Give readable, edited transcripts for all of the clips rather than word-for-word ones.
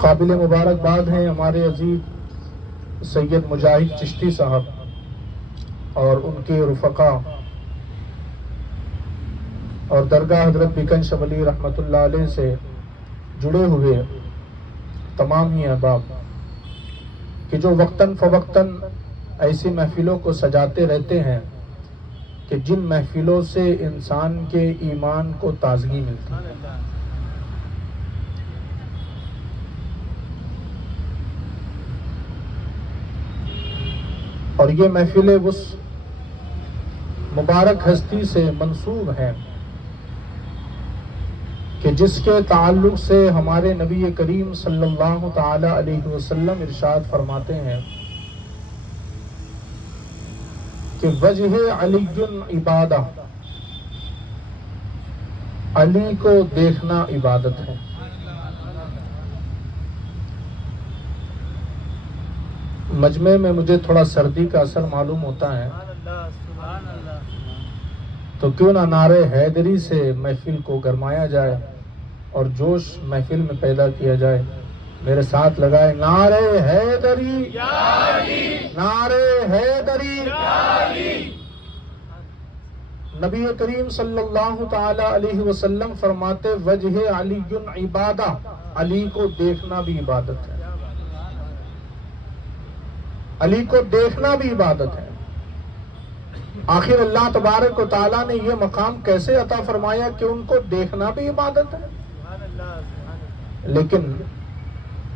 قابل مبارکباد ہیں ہمارے عزیز سید مجاہد چشتی صاحب اور ان کے رفقا اور درگاہ حضرت بیکن شاہ ولی رحمۃ اللہ علیہ سے جڑے ہوئے تمام ہی احباب کہ جو وقتاً فوقتاً ایسی محفلوں کو سجاتے رہتے ہیں کہ جن محفلوں سے انسان کے ایمان کو تازگی ملتی ہے۔ اور یہ محفلیں اس مبارک ہستی سے منسوب ہیں کہ جس کے تعلق سے ہمارے نبی کریم صلی اللہ تعالی علیہ وسلم ارشاد فرماتے ہیں کہ وجہ علی عبادہ، علی کو دیکھنا عبادت ہے۔ مجمع میں مجھے تھوڑا سردی کا اثر معلوم ہوتا ہے، تو کیوں نہ نعرے حیدری سے محفل کو گرمایا جائے اور جوش محفل میں پیدا کیا جائے۔ میرے ساتھ لگائے نعرے حیدری، نعرے حیدری۔ نبی کریم صلی اللہ تعالی علیہ وسلم فرماتے وجہ علی عبادہ، علی کو دیکھنا بھی عبادت ہے، علی کو دیکھنا بھی عبادت ہے۔ آخر اللہ تبارک و تعالیٰ نے یہ مقام کیسے عطا فرمایا کہ ان کو دیکھنا بھی عبادت ہے؟ لیکن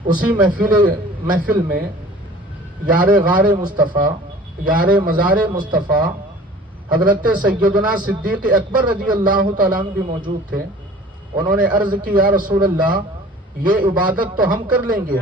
اسی محفل میں یار غار مصطفیٰ، یار مزار مصطفیٰ حضرت سیدنا صدیق اکبر رضی اللہ تعالیٰ عنہ بھی موجود تھے۔ انہوں نے عرض کی یا رسول اللہ، یہ عبادت تو ہم کر لیں گے،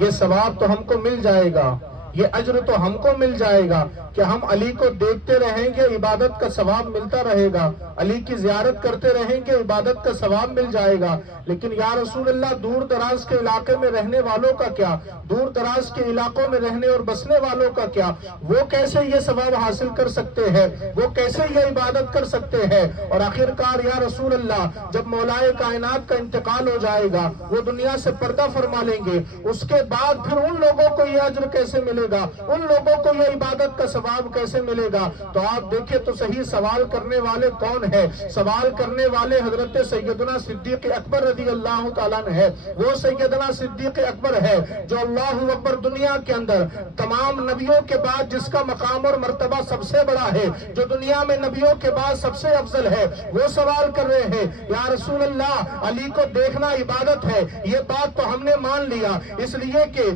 یہ ثواب تو ہم کو مل جائے گا، یہ اجر تو ہم کو مل جائے گا کہ ہم علی کو دیکھتے رہیں گے، عبادت کا ثواب ملتا رہے گا، علی کی زیارت کرتے رہیں گے، عبادت کا ثواب مل جائے گا۔ لیکن یا رسول اللہ، دور دراز کے علاقے میں رہنے والوں کا کیا؟ دور دراز کے علاقوں میں رہنے اور بسنے والوں کا کیا؟ وہ کیسے یہ ثواب حاصل کر سکتے ہیں؟ وہ کیسے یہ عبادت کر سکتے ہیں؟ اور آخرکار یا رسول اللہ، جب مولائے کائنات کا انتقال ہو جائے گا، وہ دنیا سے پردہ فرما لیں گے، اس کے بعد پھر ان لوگوں کو یہ اجر کیسے ملے گا؟ ان لوگوں کو یہ عبادت کا ثواب کیسے ملے گا؟ تو آپ دیکھیں تو صحیح، سوال کرنے والے کون ہیں؟ سوال کرنے والے حضرت سیدنا صدیق اکبر رضی اللہ تعالیٰ عنہ ہے۔ وہ سیدنا صدیق اکبر ہے جو اللہ اکبر دنیا کے اندر تمام نبیوں کے بعد جس کا مقام اور مرتبہ سب سے بڑا ہے، جو دنیا میں نبیوں کے بعد سب سے افضل ہے، وہ سوال کر رہے ہیں یا رسول اللہ، علی کو دیکھنا عبادت ہے۔ یہ بات تو ہم نے مان لیا، اس لیے کہ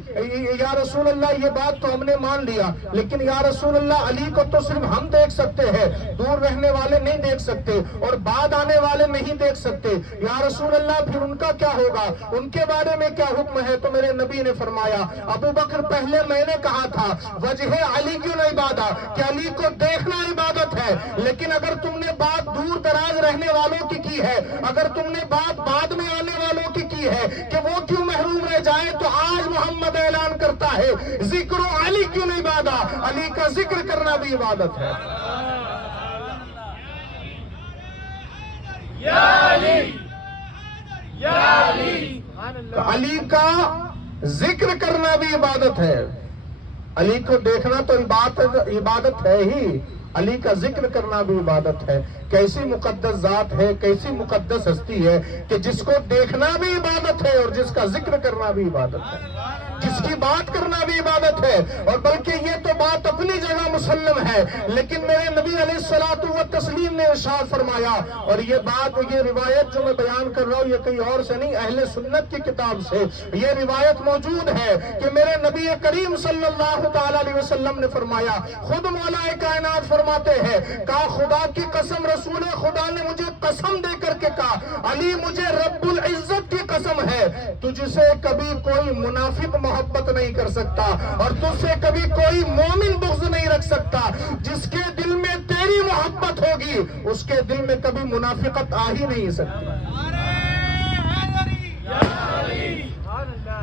یا رسول اللہ یہ بات تو ہم نے مان لیا، لیکن یا رسول اللہ، علی کو تو صرف ہم دیکھ سکتے ہیں، دور رہنے والے نہیں دیکھ سکتے اور بعد آنے والے نہیں دیکھ سکتے۔ یا رسول اللہ، پھر ان کا کیا ہوگا؟ ان کے بارے میں کیا حکم ہے؟ تو میرے نبی نے فرمایا ابو بکر، پہلے میں نے کہا تھا وجہ علی کیوں نہیں عبادت، کہ علی کو دیکھنا عبادت ہے، لیکن اگر تم نے بات دور دراز رہنے والوں کی ہے، اگر تم نے بات بعد میں آنے والوں کی ہے کہ وہ کیوں محروم رہ جائے، تو آج محمد اعلان کرتا ہے ذکر علی کیوں نہیں عبادت، علی کا ذکر کرنا بھی عبادت ہے۔ یا علی، یا علی، علی کا ذکر کرنا بھی عبادت ہے۔ علی کو دیکھنا تو عبادت ہے ہی، علی کا ذکر کرنا بھی عبادت ہے۔ کیسی مقدس ذات ہے، کیسی مقدس ہستی ہے کہ جس کو دیکھنا بھی عبادت ہے اور جس کا ذکر کرنا بھی عبادت ہے، جس کی بات کرنا بھی عبادت ہے۔ اور بلکہ یہ تو بات اپنی جگہ مسلم ہے، لیکن میرے نبی علیہ الصلوۃ والتسلیم نے ارشاد فرمایا، اور یہ بات، یہ روایت جو میں بیان کر رہا ہوں، یہ کہیں اور سے نہیں، اہل سنت کی کتاب سے یہ روایت موجود ہے کہ میرے نبی کریم صلی اللہ تعالی علیہ وسلم نے فرمایا، خود مولا کائنات فرماتے ہیں، کہا خدا کی قسم، رسول خدا نے مجھے قسم دے کر کے کہا، علی مجھے رب العزت کی قسم ہے، تجھ سے کبھی کوئی منافق محبت نہیں کر سکتا اور تجھ سے کبھی کوئی مومن بغض نہیں رکھ سکتا۔ جس کے دل میں تیری محبت ہوگی، اس کے دل میں کبھی منافقت آ ہی نہیں سکتی۔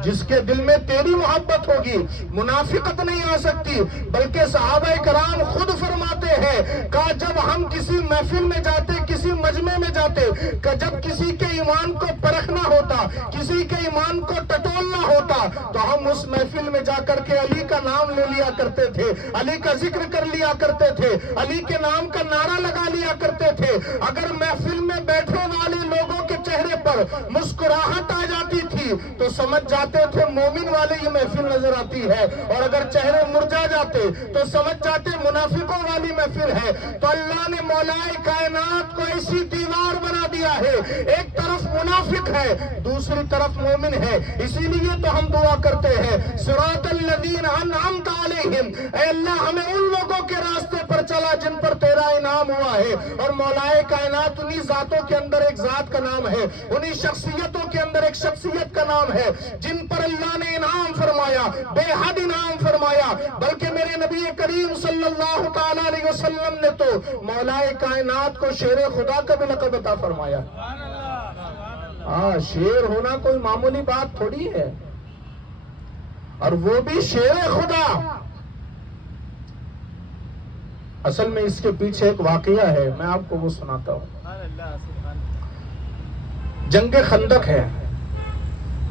جس کے دل میں تیری محبت ہوگی منافقت نہیں آ سکتی. بلکہ صحابہ کرام خود فرماتے ہیں کہ جب ہم کسی محفل میں جاتے, کسی مجمع میں جاتے, کہ جب کسی کے ایمان کو پرکھنا ہوتا, کسی کے ایمان کو ٹٹولنا ہوتا, تو ہم اس محفل میں جا کر کے علی کا نام لے لیا کرتے تھے, علی کا ذکر کر لیا کرتے تھے, علی کے نام کا نعرہ لگا لیا کرتے تھے. اگر محفل میں بیٹھنے والے لوگوں کے چہرے پر مسکراہٹ آ جاتی تھی تو سمجھ جاتے تھے مومن والے یہ محفل نظر آتی ہے, اور اگر چہرے مرجا جاتے تو سمجھ جاتے منافقوں والی محفل ہے. تو اللہ نے مولا کائنات کو ایسی دیوار بنا دیا ہے, ایک طرف منافق ہے, دوسری طرف مومن ہے. اسی لیے تو ہم دعا کرتے ہیں صراط الذین انعمت علیہم, اے اللہ ہمیں ان لوگوں کے راستے پر چلا جن پر تیرا انعام ہوا ہے. اور مولا کائنات انہی ذاتوں کے اندر ایک ذات کا نام ہے, انہی شخصیتوں کے اندر ایک شخصیت کا نام ہے جن پر اللہ نے انعام فرمایا, بے حد انعام فرمایا. بلکہ میرے نبی کریم صلی اللہ تعالی علیہ وسلم نے تو مولا کائنات کو شیر خدا کا بھی لقب عطا فرمایا. ہاں, شیر ہونا کوئی معمولی بات تھوڑی ہے, اور وہ بھی شیر خدا. اصل میں اس کے پیچھے ایک واقعہ ہے, میں آپ کو وہ سناتا ہوں. جنگ خندق ہے.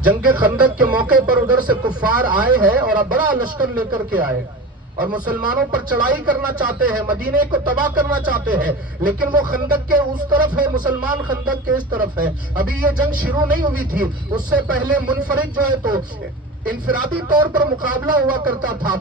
جنگ خندق کے موقع پر ادھر سے کفار آئے ہیں اور بڑا لشکر لے کر کے آئے اور مسلمانوں پر چڑھائی کرنا چاہتے ہیں, مدینے کو تباہ کرنا چاہتے ہیں. لیکن وہ خندق کے اس طرف ہے, مسلمان خندق کے اس طرف ہے. ابھی یہ جنگ شروع نہیں ہوئی تھی, اس سے پہلے منفرد جو ہے تو انفرادی طور پر مقابلہ ہوا کرتا تھا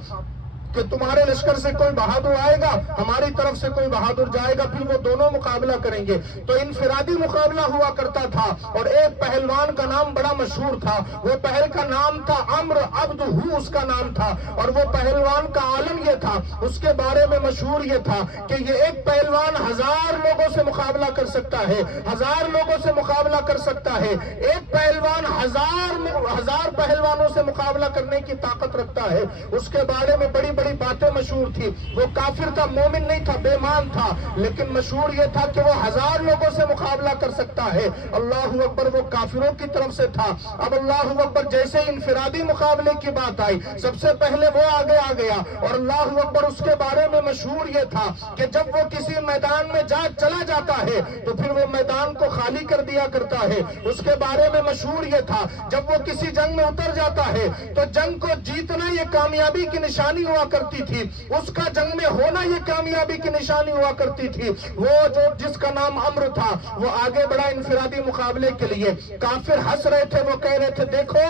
کہ تمہارے لشکر سے کوئی بہادر آئے گا, ہماری طرف سے کوئی بہادر جائے گا, پھر وہ دونوں مقابلہ کریں گے. تو انفرادی مقابلہ ہوا کرتا تھا, اور ایک پہلوان کا نام بڑا مشہور تھا. وہ پہل کا نام تھا عمرو عبد ہو, اس کا نام تھا. اور وہ پہلوان کا عالم یہ تھا, اس کے بارے میں مشہور یہ تھا کہ یہ ایک پہلوان 1000 لوگوں سے مقابلہ کر سکتا ہے, 1000 لوگوں سے مقابلہ کر سکتا ہے. ایک پہلوان 1000 پہلوانوں سے مقابلہ کرنے کی طاقت رکھتا ہے. اس کے بارے میں بڑی بڑی باتیں مشہور تھی. وہ کافر تھا, مومن نہیں تھا, بے ایمان تھا, لیکن مشہور یہ تھا کہ وہ 1000 لوگوں سے مقابلہ کر سکتا ہے. اللہ اکبر, وہ کافروں کی طرف سے تھا. اب اللہ اکبر, جیسے انفرادی مقابلے کی بات آئی, سب سے پہلے وہ آگے آ گیا. اور اللہ اکبر, اس کے بارے میں مشہور یہ تھا کہ جب وہ کسی میدان میں چلا جاتا ہے تو پھر وہ میدان کو خالی کر دیا کرتا ہے. اس کے بارے میں مشہور یہ تھا جب وہ کسی جنگ میں اتر جاتا ہے تو جنگ کو جیتنا یہ کامیابی کی نشانی ہوا کرتی تھی, اس کا جنگ میں ہونا یہ کامیابی کی نشانی ہوا کرتی تھی. وہ جو جس کا نام عمرو تھا وہ آگے بڑا انفرادی مقابلے کے لیے. کافر ہنس رہے تھے, وہ کہہ رہے تھے دیکھو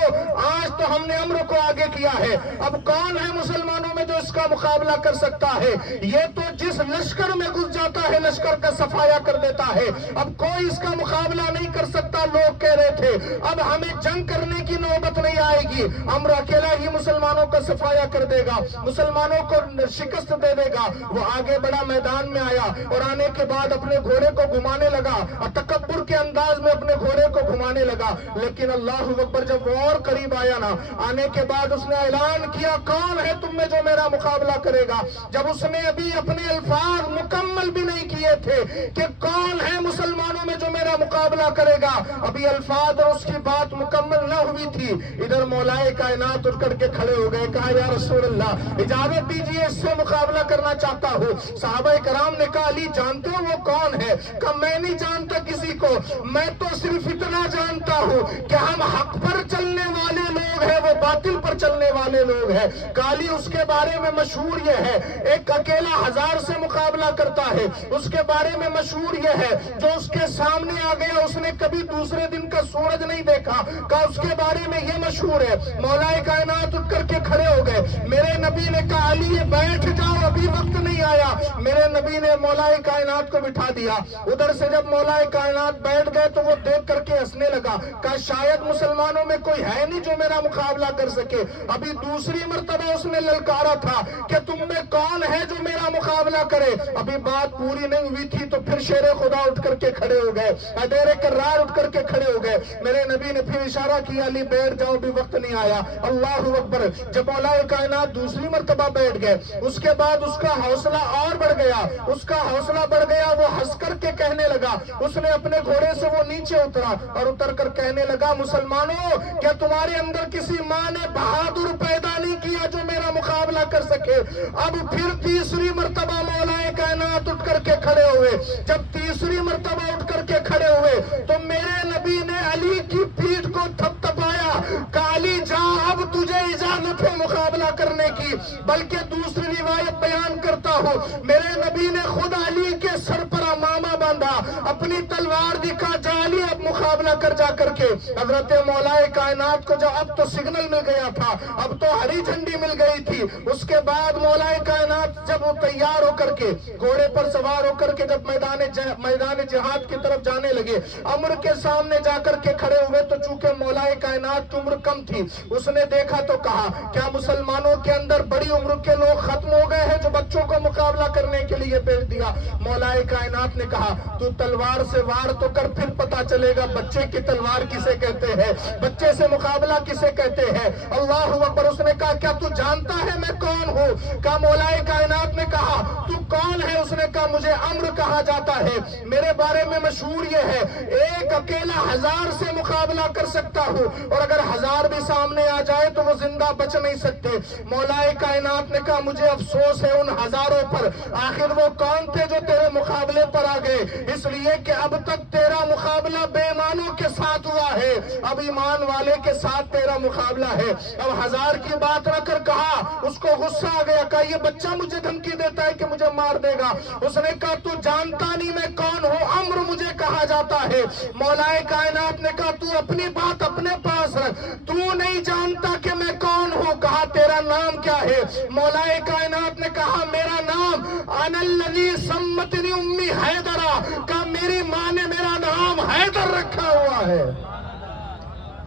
آج تو ہم نے عمرو کو آگے کیا ہے, اب کون ہے مسلمانوں میں جو اس کا مقابلہ کر سکتا ہے. یہ تو جس لشکر میں گھس جاتا ہے لشکر کا صفایا کر دیتا ہے, اب کوئی اس کا مقابلہ نہیں کر سکتا. لوگ کہہ رہے تھے اب ہمیں جنگ کرنے کی نوبت نہیں آئے گی, عمرو اکیلا ہی مسلمانوں کا صفایا کر دے گا, مسلمانوں کو شکست دے دے گا. وہ آگے بڑا میدان میں آیا اور آنے کے بعد اپنے گھوڑے کو گھمانے لگا اور تکبر کے انداز میں اپنے گھوڑے کو گھمانے لگا. لیکن اللہ اکبر, جب وہ اور قریب آیا نا, آنے کے بعد اس نے اعلان کیا کون ہے تم میں جو میرا مقابلہ کرے گا. جب اس نے ابھی اپنے الفاظ مکمل بھی نہیں کیے تھے کہ کون ہے مسلمانوں میں جو میرا مقابلہ کرے گا, ابھی الفاظ اور اس کی بات مکمل نہ ہوئی تھی, ادھر مولا کائنات اٹھ کر کے کھڑے ہو گئے. کہا یا رسول اللہ اجازت دیجئے, اس سے مقابلہ کرنا چاہتا ہوں. صحابہ کرام نے کہا علی جانتے ہو وہ کون ہے؟ کہ میں نہیں جانتا کسی کو, میں تو صرف اتنا جانتا ہوں کہ ہم حق پر چلنے والے لوگ ہیں, وہ باطل پر چلنے والے لوگ ہیں. کالی اس کے بارے میں مشہور یہ ہے ایک اکیلا 1000 سے مقابلہ کرتا ہے. اس کے بارے میں مشہور یہ ہے جو اس کے سامنے آ گیا اس نے کبھی دوسرے دن کا سورج نہیں دیکھا. کہ اس کے بارے میں یہ مشہور ہے. مولا کائنات اٹھ کر کے کھڑے ہو گئے. میرے نبی نے کہا علی بیٹھ جاؤ, ابھی وقت نہیں آیا. میرے نبی نے مولا کائنات کو بٹھا دیا. ادھر سے جب مولا کائنات بیٹھ گئے تو وہ دیکھ کر کے ہنسنے لگا. کہا شاید مسلمانوں میں کوئی ہے نہیں جو میرا مقابلہ کر سکے. ابھی دوسری مرتبہ اس نے للکارا تھا کہ تم میں کون ہے جو میرا مقابلہ کرے. ابھی بات پوری نہیں ہوئی تھی تو پھر شیر خدا اٹھ کر کے کھڑے ہو گئے, ادیر کرار اٹھ کر کے کھڑے ہو گئے. میرے نبی نے پھر اشارہ کیا علی بیٹھ جاؤ, ابھی وقت نہیں آیا. اللہ اکبر, جب مولا کائنات دوسری مرتبہ بیٹھ گئے اس کے بعد اس کا حوصلہ اور بڑھ گیا, اس کا حوصلہ بڑھ گیا. وہ ہنس کر کے کہنے لگا, اس نے اپنے گھوڑے سے وہ نیچے اترا اور اتر کر کہنے لگا مسلمانوں کیا تمہارے اندر کسی ماں نے بہادر پیدا نہیں کیا جو میرا مقابلہ کر سکے۔ اب پھر تیسری مرتبہ مولا کائنات اٹھ کر کے کھڑے ہوئے۔ جب تیسری مرتبہ اٹھ کر کے کھڑے ہوئے تو میرے نبی نے علی کی پیٹھ کو تھپ تھپایا، کہا علی جا اب تجھے اجازت ہے مقابلہ کرنے کی۔ بلکہ دوسری روایت بیان کرتا ہوں، میرے نبی نے خود علی کے سر پر امامہ باندھا، اپنی تلوار دکھا، جا علی اب مقابلہ کر جا کر کے۔ حضرت مولا کائنات کو جو اب تو سگنل مل گیا تھا، اب تو ہری جھنڈی مل گئی تھی۔ اس کے بعد مولا کائنات جب وہ تیار ہو کر کے گھوڑے پر سوار ہو کر کے جب میدان جہاد کی طرف جانے لگے، عمر کے سامنے جا کر کے کھڑے ہوئے تو چونکہ مولا کائنات کی عمر کم تھی، اس نے دیکھا تو کہا کیا مسلمانوں کے اندر بڑی عمر کے لوگ ختم ہو گئے ہیں جو بچوں کو مقابلہ کرنے کے لیے بھیج دیا؟ مولا کائنات نے کہا تو تلوار سے وار تو کر، پھر پتا چلے گا بچے کی تلوار کسے کہتے ہیں، بچے سے مقابلہ کسے کہتے ہیں۔ اللہ اکبر۔ اس نے کہا کیا تو جانتا ہے میں کون ہوں؟ کہا مولا کائنات نے کہا تو کون ہے؟ اس نے کہا مجھے عمرو کہا جاتا ہے، میرے بارے میں مشہور یہ ہے ایک اکیلا 1000 سے مقابلہ کر سکتا ہوں، اور اگر 1000 بھی سامنے آ جائے تو وہ زندہ بچ نہیں سکتے۔ مولا کائنات نے کہا مجھے افسوس ہے ان 1000 پر، آخر وہ کون تھے جو تیرے مقابلے پر آ گئے؟ اس لیے کہ اب تک تیرا مقابلہ بے ایمانوں کے ساتھ ہوا ہے، اب ایمان والے کے ساتھ تیرا مقابلہ ہے۔ اب 1000 کی بات رکھ کر کہا، اس کو غصہ آ گیا، کہا یہ بچہ مجھے دھمکی دیتا ہے کہ مجھے مار دے گا۔ اس نے کہا تو جانتا نہیں میں کون ہوں؟ عمرو مجھے کہا جاتا ہے۔ مولا کائنات نے کہا تو اپنی بات اپنے پاس رکھ، تو نہیں جانتا کہ میں کون ہوں؟ کہا تیرا نام کیا ہے؟ مولا کائنات نے کہا میرا نام انا الذی سمتنی امی حیدرہ، کہا میری ماں نے میرا نام حیدر رکھا ہوا ہے،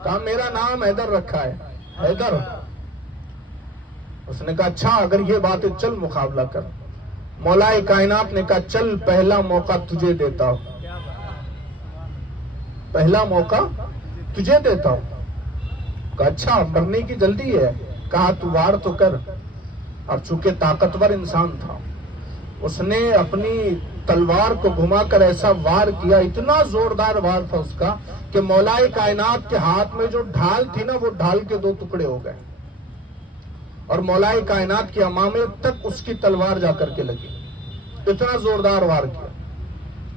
کہا میرا نام حیدر رکھا ہے، حیدر۔ اس نے کہا اچھا اگر یہ بات ہے چل مقابلہ کر۔ مولا کائنات نے کہا چل پہلا موقع تجھے دیتا ہوں، پہلا موقع تجھے دیتا ہوں۔ کہا اچھا مرنے کی جلدی ہے؟ کہا تو وار تو کر۔ اب چونکہ طاقتور انسان تھا، اس نے اپنی تلوار کو گھما کر ایسا وار کیا، اتنا زوردار وار تھا اس کا کہ مولا کائنات کے ہاتھ میں جو ڈھال تھی نا وہ ڈھال کے 2 ٹکڑے ہو گئے، اور مولا کائنات کے امامے تک اس کی تلوار جا کر کے لگی، اتنا زوردار وار کیا۔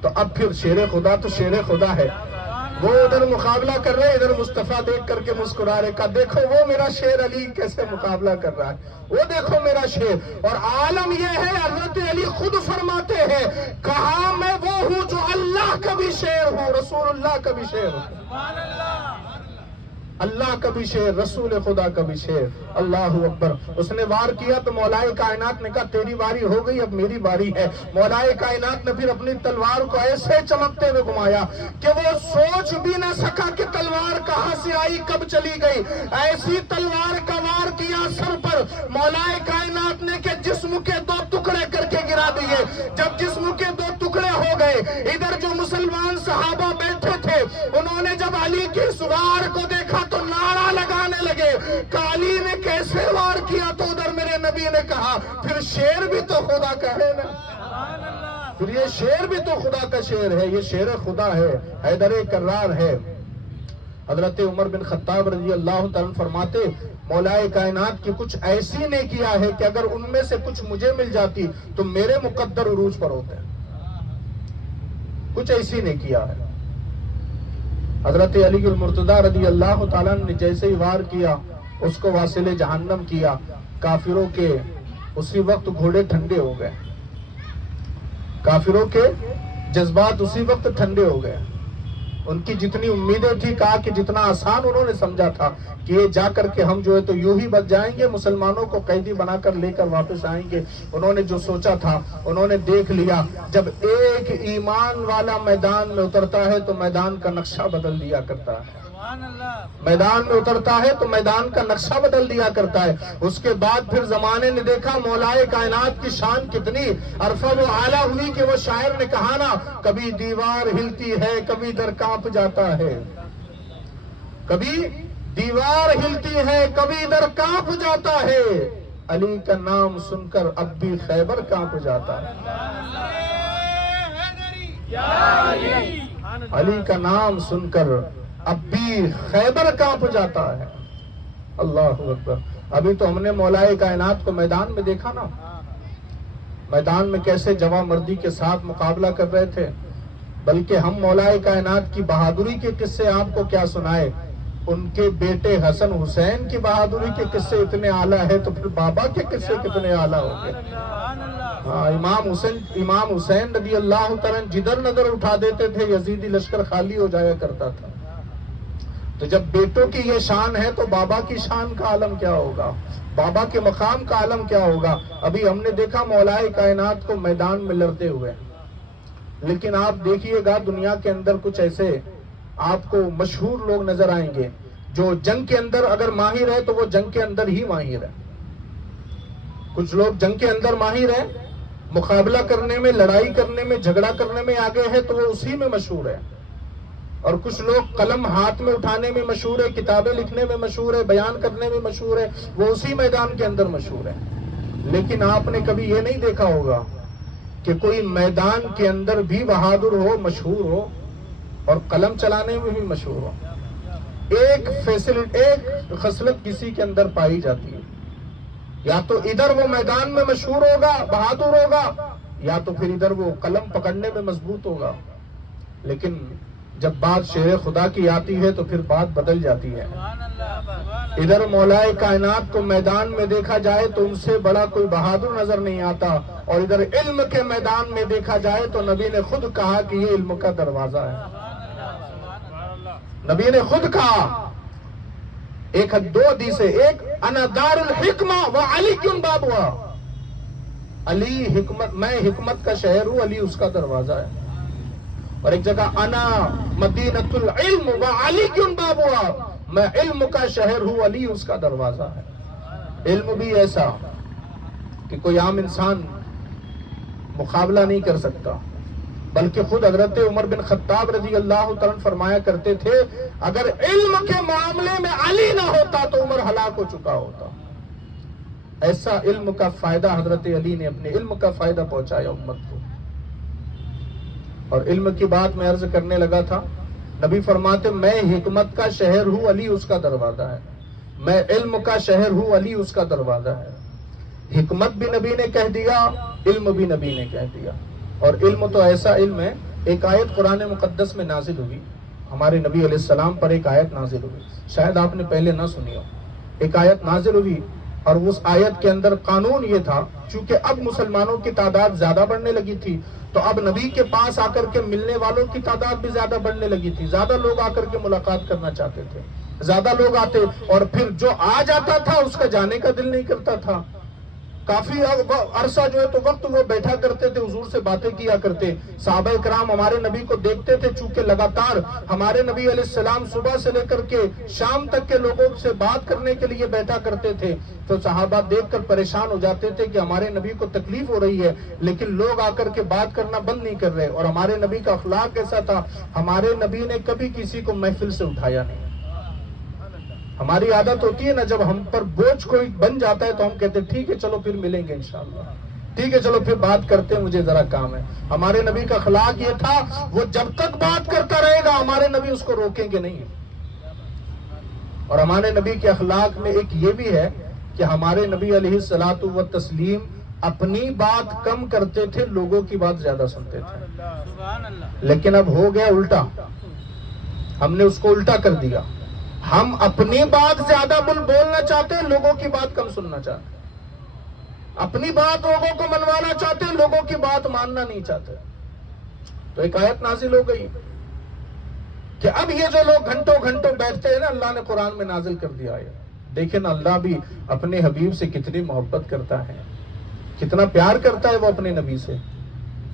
تو اب پھر شیر خدا تو شیر خدا ہے، وہ ادھر مقابلہ کر رہے، ادھر مصطفیٰ دیکھ کر کے مسکرا رہے، کہا دیکھو وہ میرا شیر علی کیسے مقابلہ کر رہا ہے، وہ دیکھو میرا شیر۔ اور عالم یہ ہے حضرت علی خود فرماتے ہیں، کہا میں وہ ہوں جو اللہ کا بھی شیر ہوں، رسول اللہ کا بھی شیر ہوں، اللہ کا بھی شیر، رسول خدا کا بھی شیر۔ اللہ اکبر۔ اس نے وار کیا تو مولا کائنات نے کہا تیری باری ہو گئی اب میری باری ہے۔ مولا کائنات نے پھر اپنی تلوار کو ایسے چمکتے ہوئے گھمایا کہ وہ سوچ بھی نہ سکا کہ تلوار کہاں سے آئی کب چلی گئی، ایسی تلوار کا وار کیا سر پر مولا کائنات نے کہ جسم کے 2 ٹکڑے کر کے گرا دیے۔ جب جسم کے 2 ٹکڑے ہو گئے، ادھر جو مسلمان صحابہ بیٹھے تھے انہوں نے جب علی کی سوار کو دیکھا تو نعرہ لگانے لگے کہ علی نے کیسے وار کیا، تو ادھر میرے نبی نے کہا پھر شیر بھی تو خدا کا ہے نا، پھر یہ شیر بھی تو خدا کا شیر ہے، یہ شیر خدا ہے، حیدر کرار ہے۔ حضرت عمر بن خطاب رضی اللہ تعالیٰ فرماتے مولا کائنات کی کچھ ایسی نے کیا ہے کہ اگر ان میں سے کچھ مجھے مل جاتی تو میرے مقدر عروج پر ہوتے، کچھ ایسی نے کیا ہے۔ حضرت علی المرتضیٰ رضی اللہ تعالیٰ نے جیسے ہی وار کیا اس کو واصل جہنم کیا، کافروں کے اسی وقت گھوڑے ٹھنڈے ہو گئے، کافروں کے جذبات اسی وقت ٹھنڈے ہو گئے۔ ان کی جتنی امیدیں تھی، کہا کہ جتنا آسان انہوں نے سمجھا تھا کہ یہ جا کر کے ہم جو ہے تو یوں ہی بچ جائیں گے، مسلمانوں کو قیدی بنا کر لے کر واپس آئیں گے، انہوں نے جو سوچا تھا انہوں نے دیکھ لیا۔ جب ایک ایمان والا میدان میں اترتا ہے تو میدان کا نقشہ بدل دیا کرتا ہے، میدان میں اترتا ہے تو میدان کا نقشہ بدل دیا کرتا ہے۔ اس کے بعد پھر زمانے نے دیکھا مولا کائنات کی شان کتنی عرفہ و اعلیٰ ہوئی کہ وہ شاعر نے کہا نا، کبھی دیوار ہلتی ہے کبھی در کانپ جاتا ہے، کبھی دیوار ہلتی ہے کبھی در کانپ جاتا ہے، علی کا نام سن کر اب بھی خیبر کانپ جاتا ہے، علی کا نام سن کر اب بھی خیبر کانپ جاتا ہے۔ اللہ اکبر. ابھی تو ہم نے مولائے کائنات کو میدان میں دیکھا نا، میدان میں کیسے جواں مردی کے ساتھ مقابلہ کر رہے تھے. بلکہ ہم مولائے کائنات کی بہادری کے قصے آپ کو کیا سنائے، ان کے بیٹے حسن حسین کی بہادری کے قصے اتنے اعلیٰ ہے تو پھر بابا کے قصے کتنے اعلیٰ ہو گئے. ہاں، امام حسین رضی اللہ تعالیٰ جدھر نظر اٹھا دیتے تھے یزیدی لشکر خالی ہو جایا کرتا تھا. تو جب بیٹوں کی یہ شان ہے تو بابا کی شان کا عالم کیا ہوگا، بابا کے مقام کا عالم کیا ہوگا. ابھی ہم نے دیکھا مولائے کائنات کو میدان میں لڑتے ہوئے، لیکن آپ دیکھیے گا دنیا کے اندر کچھ ایسے آپ کو مشہور لوگ نظر آئیں گے جو جنگ کے اندر اگر ماہر ہے تو وہ جنگ کے اندر ہی ماہر ہے. کچھ لوگ جنگ کے اندر ماہر ہے، مقابلہ کرنے میں، لڑائی کرنے میں، جھگڑا کرنے میں آگے ہے تو وہ اسی میں مشہور ہے. اور کچھ لوگ قلم ہاتھ میں اٹھانے میں مشہور ہے، کتابیں لکھنے میں مشہور ہے، بیان کرنے میں مشہور ہے، وہ اسی میدان کے اندر مشہور ہے. لیکن آپ نے کبھی یہ نہیں دیکھا ہوگا کہ کوئی میدان کے اندر بھی بہادر ہو، مشہور ہو، اور قلم چلانے میں بھی مشہور ہو. ایک خصلت کسی کے اندر پائی جاتی ہے، یا تو ادھر وہ میدان میں مشہور ہوگا، بہادر ہوگا، یا تو پھر ادھر وہ قلم پکڑنے میں مضبوط ہوگا. لیکن جب بات شیر خدا کی آتی ہے تو پھر بات بدل جاتی ہے. ادھر مولائے کائنات کو میدان میں دیکھا جائے تو ان سے بڑا کوئی بہادر نظر نہیں آتا، اور ادھر علم کے میدان میں دیکھا جائے تو نبی نے خود کہا کہ یہ علم کا دروازہ ہے. نبی نے خود کہا، دو حدیثیں، ایک انا دار الحکمہ و علی کیوں بابوا، علی حکمت، میں حکمت کا شہر ہوں، علی اس کا دروازہ ہے. اور ایک جگہ انا مدینۃ العلم و علی کیوں بابوا، میں علم کا شہر ہوں، علی اس کا دروازہ ہے. علم بھی ایسا کہ کوئی عام انسان مقابلہ نہیں کر سکتا، بلکہ خود حضرت عمر بن خطاب رضی اللہ تعالیٰ فرمایا کرتے تھے اگر علم کے معاملے میں علی نہ ہوتا تو عمر ہلاک ہو چکا ہوتا. ایسا علم کا فائدہ حضرت علی نے اپنے علم کا فائدہ پہنچایا امت کو. اور علم کی بات میں عرض کرنے لگا تھا، نبی فرماتے میں حکمت کا شہر ہوں، علی اس کا دروازہ ہے. میں علم کا شہر ہوں، علی اس کا دروازہ ہے. حکمت بھی نبی نے کہہ دیا، علم بھی نبی نے کہہ دیا. اور علم تو ایسا علم ہے، ایک آیت قرآن مقدس میں نازل ہوئی، ہمارے نبی علیہ السلام پر ایک آیت نازل ہوئی، شاید آپ نے پہلے نہ سنی ہو. ایک آیت نازل ہوئی اور اس آیت کے اندر قانون یہ تھا، چونکہ اب مسلمانوں کی تعداد زیادہ بڑھنے لگی تھی تو اب نبی کے پاس آ کر کے ملنے والوں کی تعداد بھی زیادہ بڑھنے لگی تھی. زیادہ لوگ آ کر کے ملاقات کرنا چاہتے تھے، زیادہ لوگ آتے، اور پھر جو آ جاتا تھا اس کا جانے کا دل نہیں کرتا تھا. کافی عرصہ جو ہے تو وقت وہ بیٹھا کرتے تھے، حضور سے باتیں کیا کرتے. صحابہ کرام ہمارے نبی کو دیکھتے تھے، چونکہ لگاتار ہمارے نبی علیہ السلام صبح سے لے کر کے شام تک کے لوگوں سے بات کرنے کے لیے بیٹھا کرتے تھے. تو صحابہ دیکھ کر پریشان ہو جاتے تھے کہ ہمارے نبی کو تکلیف ہو رہی ہے لیکن لوگ آ کر کے بات کرنا بند نہیں کر رہے. اور ہمارے نبی کا اخلاق ایسا تھا، ہمارے نبی نے کبھی کسی کو محفل سے اٹھایا نہیں. ہماری عادت ہوتی ہے نا، جب ہم پر بوجھ کوئی بن جاتا ہے تو ہم کہتے ہیں ٹھیک ہے چلو پھر ملیں گے انشاءاللہ، ٹھیک ہے چلو پھر بات کرتے ہیں، مجھے ذرا کام ہے. ہمارے نبی کا اخلاق یہ تھا، وہ جب تک بات کرتا رہے گا ہمارے نبی اس کو روکیں گے نہیں. اور ہمارے نبی کے اخلاق میں ایک یہ بھی ہے کہ ہمارے نبی علیہ الصلوۃ والتسلیم اپنی بات کم کرتے تھے، لوگوں کی بات زیادہ سنتے تھے. لیکن اب ہو گیا الٹا، ہم نے اس کو الٹا کر دیا. ہم اپنی بات زیادہ بولنا چاہتے ہیں، لوگوں کی بات کم سننا چاہتے ہیں. اپنی بات لوگوں کو منوانا چاہتے ہیں، لوگوں کی بات ماننا نہیں چاہتے. تو ایک آیت نازل ہو گئی کہ اب یہ جو لوگ گھنٹوں گھنٹوں بیٹھتے ہیں نا، اللہ نے قرآن میں نازل کر دیا ہے. دیکھیں نا اللہ بھی اپنے حبیب سے کتنی محبت کرتا ہے، کتنا پیار کرتا ہے وہ اپنے نبی سے،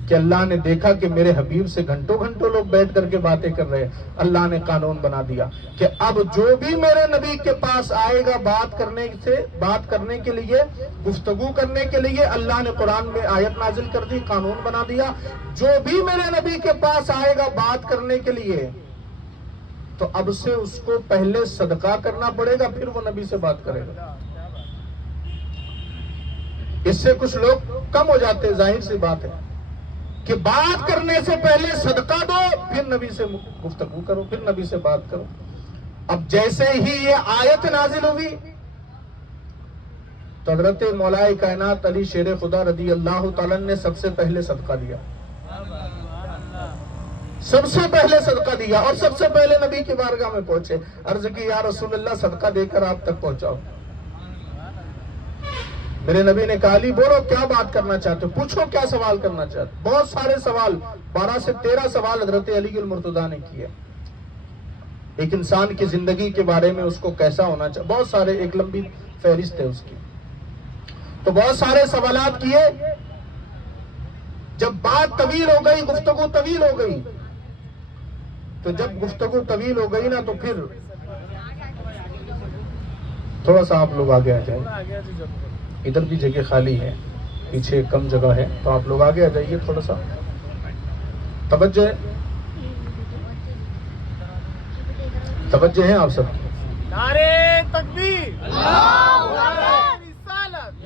کہ اللہ نے دیکھا کہ میرے حبیب سے گھنٹوں گھنٹوں لوگ بیٹھ کر کے باتیں کر رہے ہیں. اللہ نے قانون بنا دیا کہ اب جو بھی میرے نبی کے پاس آئے گا بات کرنے کے لیے، گفتگو کرنے کے لیے، اللہ نے قرآن میں آیت نازل کر دی، قانون بنا دیا، جو بھی میرے نبی کے پاس آئے گا بات کرنے کے لیے تو اب سے اس کو پہلے صدقہ کرنا پڑے گا، پھر وہ نبی سے بات کرے گا. اس سے کچھ لوگ کم ہو جاتے ہیں، ظاہر سی بات ہے کہ بات کرنے سے پہلے صدقہ دو، پھر نبی سے گفتگو کرو، پھر نبی سے بات کرو. اب جیسے ہی یہ آیت نازل ہوئی تو حضرت مولا کائنات علی شیر خدا رضی اللہ تعالیٰ نے سب سے پہلے صدقہ دیا، سب سے پہلے صدقہ دیا، اور سب سے پہلے نبی کی بارگاہ میں پہنچے، عرض کی یا رسول اللہ صدقہ دے کر آپ تک پہنچاؤ۔ میرے نبی نے کہا علی بولو کیا بات کرنا چاہتے ہو، پوچھو کیا سوال کرنا چاہتے ہو۔ بہت سارے سوال، 12 سے 13 سوال حضرت علی المرتضیٰ نے کیے، ایک انسان کی زندگی کے بارے میں، اس کو کیسا ہونا چاہیے، بہت سارے، ایک لمبی فہرست ہے اس کی، تو بہت سارے سوالات کیے۔ جب بات طویل ہو گئی، گفتگو طویل ہو گئی، تو جب گفتگو طویل ہو گئی نا تو پھر تھوڑا سا آپ لوگ آگے آ جائیں، ادھر بھی جگہ خالی ہے، پیچھے کم جگہ ہے، تو آپ لوگ آگے آ جائیے، تھوڑا سا توجہ ہے، توجہ ہے آپ سب کی۔ نعرے تکبیر، نعرے رسالت،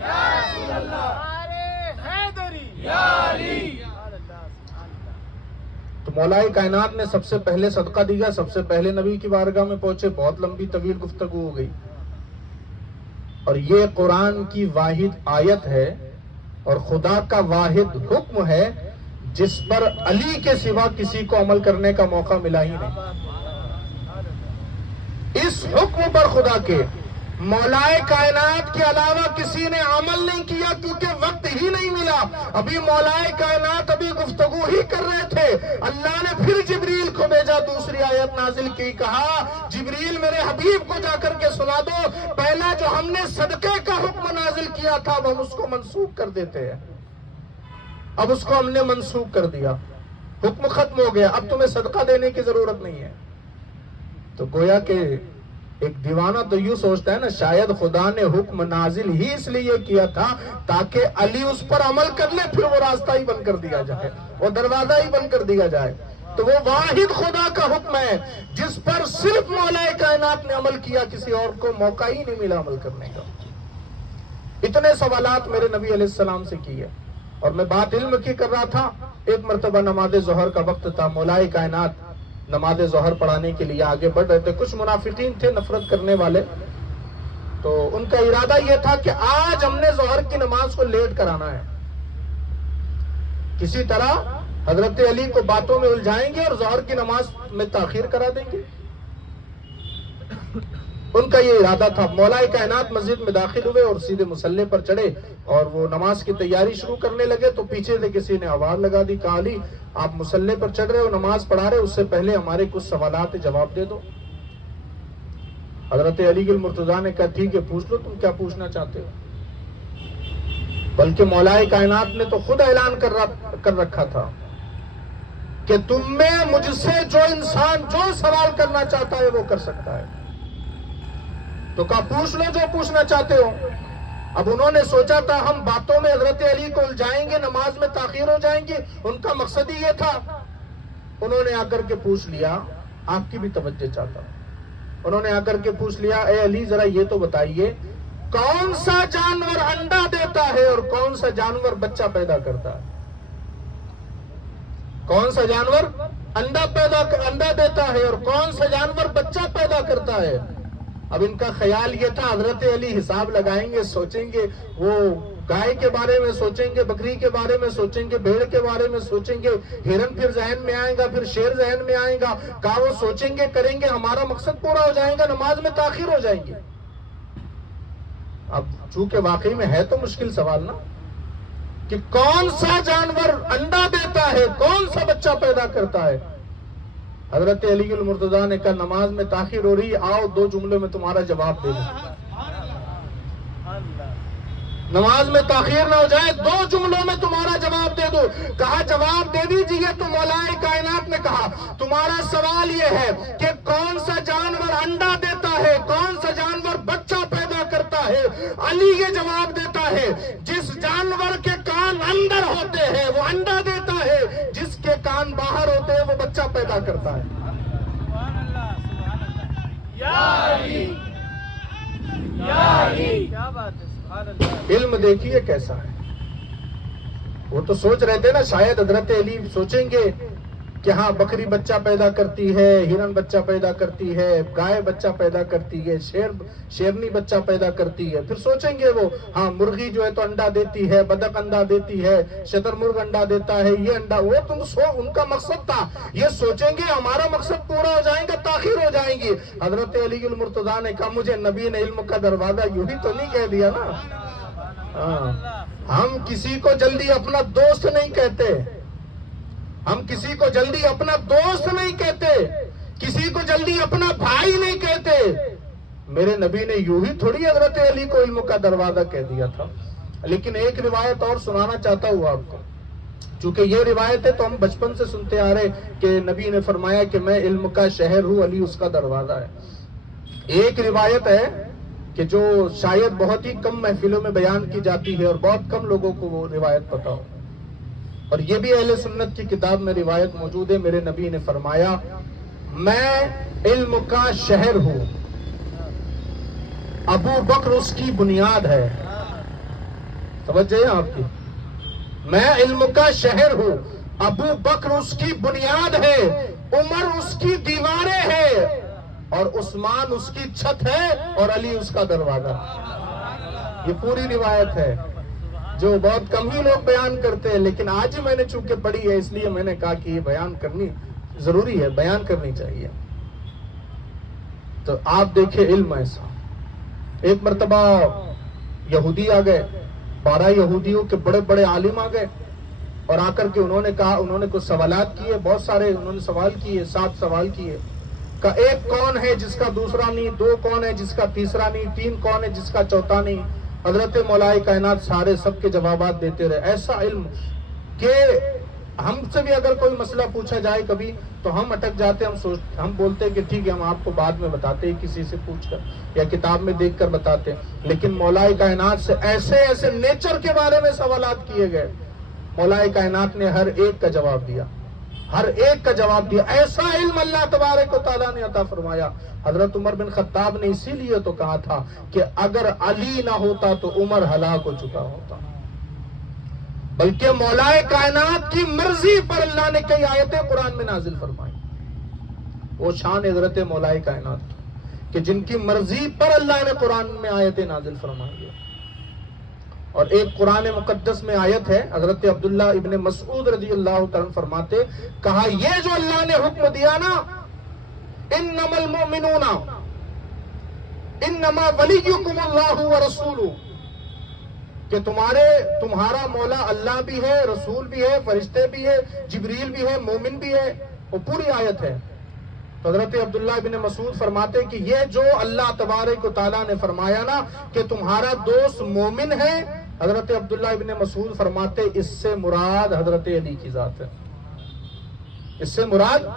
نعرے حیدری، یا علی۔ تو مولا کائنات نے سب سے پہلے صدقہ دیا، سب سے پہلے نبی کی بارگاہ میں پہنچے، بہت لمبی طویل گفتگو ہو گئی، اور یہ قرآن کی واحد آیت ہے اور خدا کا واحد حکم ہے جس پر علی کے سوا کسی کو عمل کرنے کا موقع ملا ہی نہیں۔ اس حکم پر خدا کے مولا کائنات کے علاوہ کسی نے عمل نہیں کیا، کیونکہ وقت ہی نہیں ملا۔ ابھی مولا کائنات ابھی گفتگو ہی کر رہے تھے، اللہ نے پھر جبریل کو بھیجا، دوسری آیت نازل کی، کہا جبریل میرے حبیب کو جا کر کے سنا دو، پہلا جو ہم نے صدقے کا حکم نازل کیا تھا وہ ہم اس کو منسوخ کر دیتے ہیں، اب اس کو ہم نے منسوخ کر دیا، حکم ختم ہو گیا، اب تمہیں صدقہ دینے کی ضرورت نہیں ہے۔ تو گویا کہ ایک دیوانہ تو یوں سوچتا ہے نا، شاید خدا نے حکم نازل ہی اس لیے کیا تھا تاکہ علی اس پر عمل کر لے، پھر وہ راستہ ہی بند کر دیا جائے، وہ دروازہ ہی بند کر دیا جائے۔ تو وہ واحد خدا کا حکم ہے جس پر صرف مولا کائنات نے عمل کیا، کسی اور کو موقع ہی نہیں ملا عمل کرنے کا۔ اتنے سوالات میرے نبی علیہ السلام سے کیے، اور میں بات علم کی کر رہا تھا۔ ایک مرتبہ نماز ظہر کا وقت تھا، مولا کائنات نماز ظہر پڑھانے کے لیے آگے بڑھ رہے تھے، کچھ منافقین تھے نفرت کرنے والے، تو ان کا ارادہ یہ تھا کہ آج ہم نے ظہر کی نماز کو لیٹ کرانا ہے، کسی طرح حضرت علی کو باتوں میں الجھائیں گے اور ظہر کی نماز میں تاخیر کرا دیں گے، ان کا یہ ارادہ تھا۔ مولا کائنات مسجد میں داخل ہوئے اور سیدھے مصلی پر چڑھے اور وہ نماز کی تیاری شروع کرنے لگے، تو پیچھے سے کسی نے آواز لگا دی، کہا علی آپ مصلی پر چڑھ رہے ہو، نماز پڑھا رہے، اس سے پہلے ہمارے کچھ سوالات جواب دے دو۔ حضرت علی المرتضیٰ نے کہا ٹھیک ہے پوچھ لو، تم کیا پوچھنا چاہتے ہو۔ بلکہ مولا کائنات نے تو خود اعلان کر رکھا تھا کہ تم میں مجھ سے جو انسان جو سوال کرنا چاہتا ہے وہ کر سکتا ہے، تو کہا پوچھ لو جو پوچھنا چاہتے ہو۔ اب انہوں نے سوچا تھا ہم باتوں میں حضرت علی کو الجھائیں گے، نماز میں تاخیر ہو جائیں گی، ان کا مقصد ہی یہ تھا۔ انہوں نے آ کر کے پوچھ لیا، آپ کی بھی توجہ چاہتا ہوں، انہوں نے آ کر کے پوچھ لیا اے علی ذرا یہ تو بتائیے کون سا جانور انڈا دیتا ہے اور کون سا جانور بچہ پیدا کرتا ہے؟ کون سا جانور انڈا دیتا ہے اور کون سا جانور بچہ پیدا کرتا ہے؟ اب ان کا خیال یہ تھا حضرت علی حساب لگائیں گے، سوچیں گے، وہ گائے کے بارے میں سوچیں گے، بکری کے بارے میں سوچیں گے، بھیڑ کے بارے میں سوچیں گے، ہرن پھر ذہن میں آئے گا، پھر شیر ذہن میں آئے گا، کہا وہ سوچیں گے کریں گے، ہمارا مقصد پورا ہو جائے گا، نماز میں تاخیر ہو جائیں گے۔ اب چونکہ واقعی میں ہے تو مشکل سوال نا، کہ کون سا جانور انڈا دیتا ہے، کون سا بچہ پیدا کرتا ہے؟ حضرت علی المرتضیٰ نے کہا نماز میں تاخیر ہو رہی ہے، آؤ 2 جملوں میں تمہارا جواب دے دوں، نماز میں تاخیر نہ ہو جائے، 2 جملوں میں تمہارا جواب دے دو۔ کہا جواب دے دیجئے۔ تو مولا کائنات نے کہا تمہارا سوال یہ ہے کہ کون سا جانور انڈا دیتا ہے، کون سا جانور بچہ پیدا کرتا ہے؟ علی یہ جواب دیتا ہے جس جانور کے کان اندر ہوتے ہیں وہ انڈا دیتا ہے، جس کے کان باہر ہوتے ہیں وہ بچہ پیدا کرتا ہے۔ سبحان اللہ، سبحان اللہ، یا علی، یا علی، کیا بات ہے، سبحان اللہ۔ علم دیکھیے کیسا ہے، وہ تو سوچ رہے تھے نا شاید حضرت علی سوچیں گے کہ ہاں بکری بچہ پیدا کرتی ہے، ہرن بچہ پیدا کرتی ہے، گائے بچہ پیدا کرتی ہے، شیرنی بچہ پیدا کرتی ہے، پھر سوچیں گے وہ ہاں مرغی جو ہے تو انڈا دیتی ہے، بدک انڈا دیتی ہے، شتر مرغ انڈا دیتا ہے، یہ انڈا، وہ ان کا مقصد تھا. یہ سوچیں گے ہمارا مقصد پورا ہو جائے گا، تاخیر ہو جائیں گی. حضرت علی المرتضیٰ نے کہا مجھے نبی نے علم کا دروازہ یوں ہی تو نہیں کہہ دیا نا. ہم کسی کو جلدی اپنا دوست نہیں کہتے، ہم کسی کو جلدی اپنا دوست نہیں کہتے، کسی کو جلدی اپنا بھائی نہیں کہتے. میرے نبی نے یوں ہی تھوڑی حضرت علی کو علم کا دروازہ کہہ دیا تھا. لیکن ایک روایت اور سنانا چاہتا ہوں آپ کو، چونکہ یہ روایت ہے تو ہم بچپن سے سنتے آ رہے کہ نبی نے فرمایا کہ میں علم کا شہر ہوں، علی اس کا دروازہ ہے. ایک روایت ہے کہ جو شاید بہت ہی کم محفلوں میں بیان کی جاتی ہے اور بہت کم لوگوں کو وہ روایت پتا ہو، اور یہ بھی اہل سنت کی کتاب میں روایت موجود ہے. میرے نبی نے فرمایا میں علم کا شہر ہوں، ابو بکر اس کی بنیاد ہے. توجہ ہے آپ کی؟ میں علم کا شہر ہوں، ابو بکر اس کی بنیاد ہے، عمر اس کی دیواریں ہیں، اور عثمان اس کی چھت ہے، اور علی اس کا دروازہ. یہ پوری روایت ہے جو بہت کم ہی لوگ بیان کرتے ہیں، لیکن آج ہی میں نے چونکہ پڑھی ہے اس لیے میں نے کہا کہ یہ بیان کرنی ضروری ہے، بیان کرنی چاہیے. تو آپ دیکھیں علم ایسا. ایک مرتبہ یہودی آ گئے، 12 یہودیوں کے بڑے بڑے عالم آ گئے، اور آ کر کے انہوں نے کہا، انہوں نے کچھ سوالات کیے، بہت سارے انہوں نے سوال کیے، 7 سوال کیے. کہ ایک کون ہے جس کا دوسرا نہیں، 2 کون ہے جس کا تیسرا نہیں، 3 کون ہے جس کا چوتھا نہیں. حضرت مولا کائنات سارے سب کے جوابات دیتے رہے. ایسا علم کہ ہم سے بھی اگر کوئی مسئلہ پوچھا جائے کبھی تو ہم اٹک جاتے، ہم بولتے کہ ٹھیک ہے ہم آپ کو بعد میں بتاتے ہیں، کسی سے پوچھ کر یا کتاب میں دیکھ کر بتاتے. لیکن مولا کائنات سے ایسے ایسے نیچر کے بارے میں سوالات کیے گئے، مولا کائنات نے ہر ایک کا جواب دیا، ہر ایک کا جواب دیا. ایسا علم اللہ تبارک و تعالیٰ نے عطا فرمایا. حضرت عمر بن خطاب نے اسی لیے تو کہا تھا کہ اگر علی نہ ہوتا تو عمر ہلاک ہو چکا ہوتا. بلکہ مولا کائنات کی مرضی پر اللہ نے کئی آیتیں قرآن میں نازل فرمائی. وہ شان حضرت مولا کائنات کہ جن کی مرضی پر اللہ نے قرآن میں آیتیں نازل فرمائی. اور ایک قرآن مقدس میں آیت ہے، حضرت عبداللہ ابن مسعود رضی اللہ تعالیٰ فرماتے، کہا یہ جو اللہ نے حکم دیا نا، انما المؤمنون انما ولیکم اللہ ورسولہ، کہ تمہارا مولا اللہ بھی ہے، رسول بھی ہے، فرشتے بھی ہے، جبریل بھی ہے، مومن بھی ہے. وہ پوری آیت ہے. تو حضرت عبداللہ ابن مسعود فرماتے کہ یہ جو اللہ تبارک و تعالیٰ نے فرمایا نا کہ تمہارا دوست مومن ہے، حضرت عبداللہ ابن مسعود فرماتے اس سے مراد حضرت علی کی ذات ہے، اس سے مراد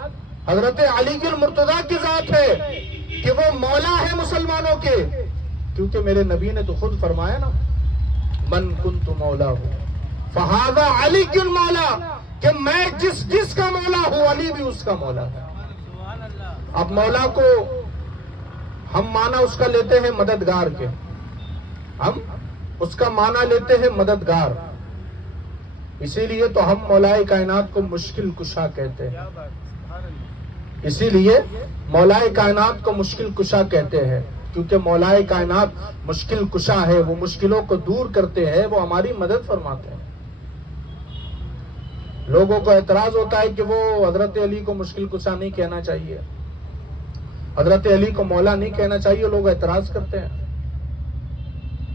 حضرت علی المرتضیٰ کی ذات ہے کہ وہ مولا ہے مسلمانوں کے. کیونکہ میرے نبی نے تو خود فرمایا نا، من کنت مولا ہوں فہذا علی المولا، کہ میں جس کا مولا ہوں علی بھی اس کا مولا ہے. اب مولا کو ہم معنی اس کا لیتے ہیں مددگار کے، ہم اس کا معنی لیتے ہیں مددگار، اسی لیے تو ہم مولا کائنات کو مشکل کشا کہتے ہیں. اسی لیے مولا کائنات کو مشکل کشا کہتے ہیں، کیونکہ مولا کائنات مشکل کشا ہے، وہ مشکلوں کو دور کرتے ہیں، وہ ہماری مدد فرماتے ہیں. لوگوں کو اعتراض ہوتا ہے کہ وہ حضرت علی کو مشکل کشا نہیں کہنا چاہیے، حضرت علی کو مولا نہیں کہنا چاہیے، لوگ اعتراض کرتے ہیں.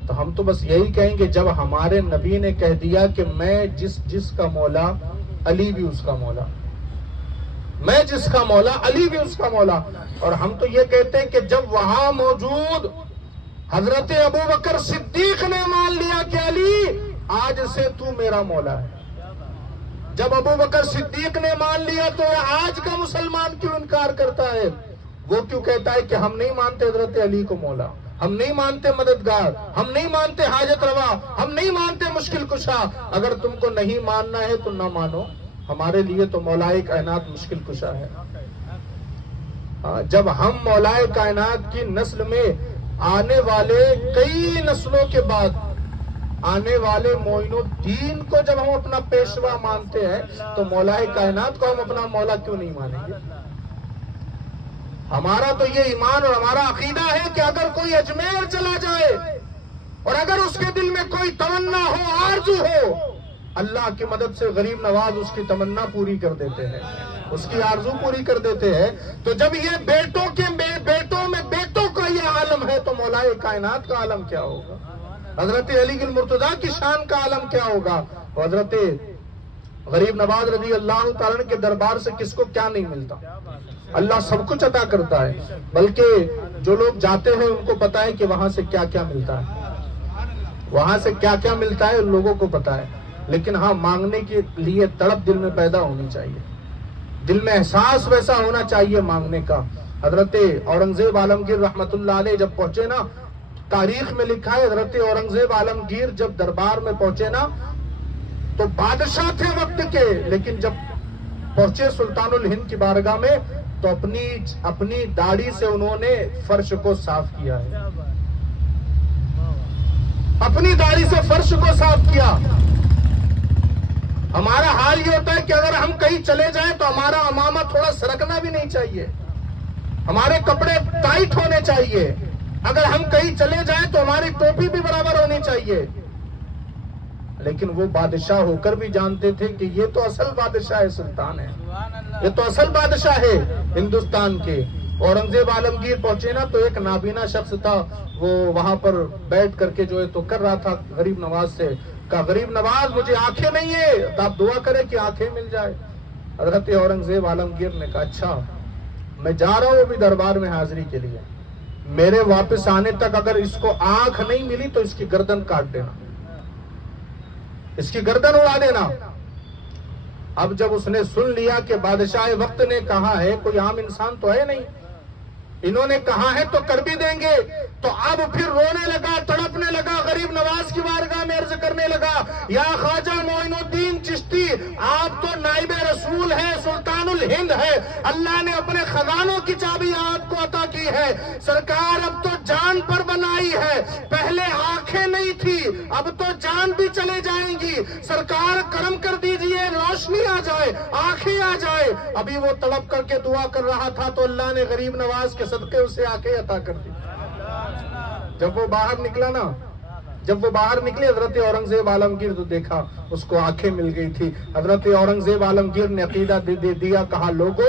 تو ہم تو بس یہی کہیں گے جب ہمارے نبی نے کہہ دیا کہ میں جس کا مولا علی بھی اس کا مولا، میں جس کا مولا علی بھی اس کا مولا. اور ہم تو یہ کہتے ہیں کہ جب وہاں موجود حضرت ابوبکر صدیق نے مان لیا کہ علی آج سے تو میرا مولا ہے، جب ابوبکر صدیق نے مان لیا تو آج کا مسلمان کیوں انکار کرتا ہے؟ وہ کیوں کہتا ہے کہ ہم نہیں مانتے حضرت علی کو مولا، ہم نہیں مانتے مددگار، ہم نہیں مانتے حاجت روا، ہم نہیں مانتے مشکل کشا؟ اگر تم کو نہیں ماننا ہے تو نہ مانو، ہمارے لیے تو مولا کائنات مشکل کشا ہے. جب ہم مولا کائنات کی نسل میں آنے والے کئی نسلوں کے بعد آنے والے معین الدین کو جب ہم اپنا پیشوا مانتے ہیں تو مولائے کائنات کو ہم اپنا مولا کیوں نہیں مانیں گے؟ ہمارا تو یہ ایمان اور ہمارا عقیدہ ہے کہ اگر کوئی اجمیر چلا جائے اور اگر اس کے دل میں کوئی تمنا ہو، آرزو ہو، اللہ کی مدد سے غریب نواز اس کی تمنا پوری کر دیتے ہیں، اس کی آرزو پوری کر دیتے ہیں۔ تو جب یہ بیٹوں میں بیٹوں کا یہ عالم ہے تو مولائے کائنات کا عالم کیا ہوگا؟ حضرت علی المرتضیٰ کی شان کا عالم کیا ہوگا؟ حضرت غریب نواز رضی اللہ تعالیٰ عنہ کے دربار سے کس کو کیا نہیں ملتا؟ اللہ سب کچھ عطا کرتا ہے، بلکہ جو لوگ جاتے ہیں ان کو پتا ہے کہ وہاں سے کیا کیا ملتا ہے، وہاں سے کیا کیا ملتا ہے لوگوں کو پتا ہے، لیکن ہاں مانگنے کے لیے تڑپ دل میں پیدا ہونی چاہیے، دل میں احساس ویسا ہونا چاہیے مانگنے کا۔ حضرت اورنگزیب عالمگیر رحمت اللہ علیہ جب پہنچے نا، تاریخ میں لکھا ہے حضرت اورنگزیب عالمگیر جب دربار میں پہنچے نا تو بادشاہ تھے وقت کے، لیکن جب پہنچے سلطان الہند کی بارگاہ میں تو اپنی داڑھی سے انہوں نے فرش کو صاف کیا ہے، اپنی داڑھی سے فرش کو صاف کیا۔ ہمارا حال یہ ہوتا ہے کہ اگر ہم کہیں چلے جائیں تو ہمارا امامہ تھوڑا سرکنا بھی نہیں چاہیے، ہمارے کپڑے ٹائٹ ہونے چاہیے، اگر ہم کہیں چلے جائیں تو ہماری ٹوپی بھی برابر ہونی چاہیے۔ لیکن وہ بادشاہ ہو کر بھی جانتے تھے کہ یہ تو اصل بادشاہ ہے، سلطان ہے، یہ تو اصل بادشاہ ہے ہندوستان کے۔ اورنگزیب عالمگیر پہنچے نا تو ایک نابینا شخص تھا، وہ وہاں پر بیٹھ کر کے جو ہے تو کر رہا تھا غریب نواز سے، کہا غریب نواز مجھے آنکھیں نہیں ہے، آپ دعا کریں کہ آنکھیں مل جائے۔ حضرت اورنگزیب عالمگیر نے کہا اچھا میں جا رہا ہوں ابھی دربار میں حاضری کے لیے، میرے واپس آنے تک اگر اس کو آنکھ نہیں ملی تو اس کی گردن کاٹ دینا، اس کی گردن اڑا دینا۔ اب جب اس نے سن لیا کہ بادشاہ وقت نے کہا ہے، کوئی عام انسان تو ہے نہیں، انہوں نے کہا ہے تو کر بھی دیں گے، تو اب پھر رونے لگا، تڑپنے لگا، غریب نواز کی بارگاہ میں عرض کرنے لگا یا خواجہ معین الدین چشتی، آپ تو نائب رسول ہے، سلطان الہند ہے، اللہ نے اپنے خزانوں کی چابی آپ کو عطا کی ہے، سرکار اب تو جان پر بنائی ہے، پہلے آنکھیں نہیں تھی اب تو جان بھی چلے جائیں گی، سرکار کرم کر دیجئے، روشنی آ جائے، آنکھیں آ جائے۔ ابھی وہ تڑپ کر کے دعا کر رہا تھا تو اللہ نے غریب نواز کے صدقے اسے آنکھیں عطا کر دی۔ جب وہ باہر نکلا نا، جب وہ باہر نکلے حضرت اورنگزیب عالمگیر تو دیکھا اس کو آنکھیں مل گئی تھی۔ حضرت اورنگزیب عالمگیر نے عقیدہ دے دیا، کہا لوگو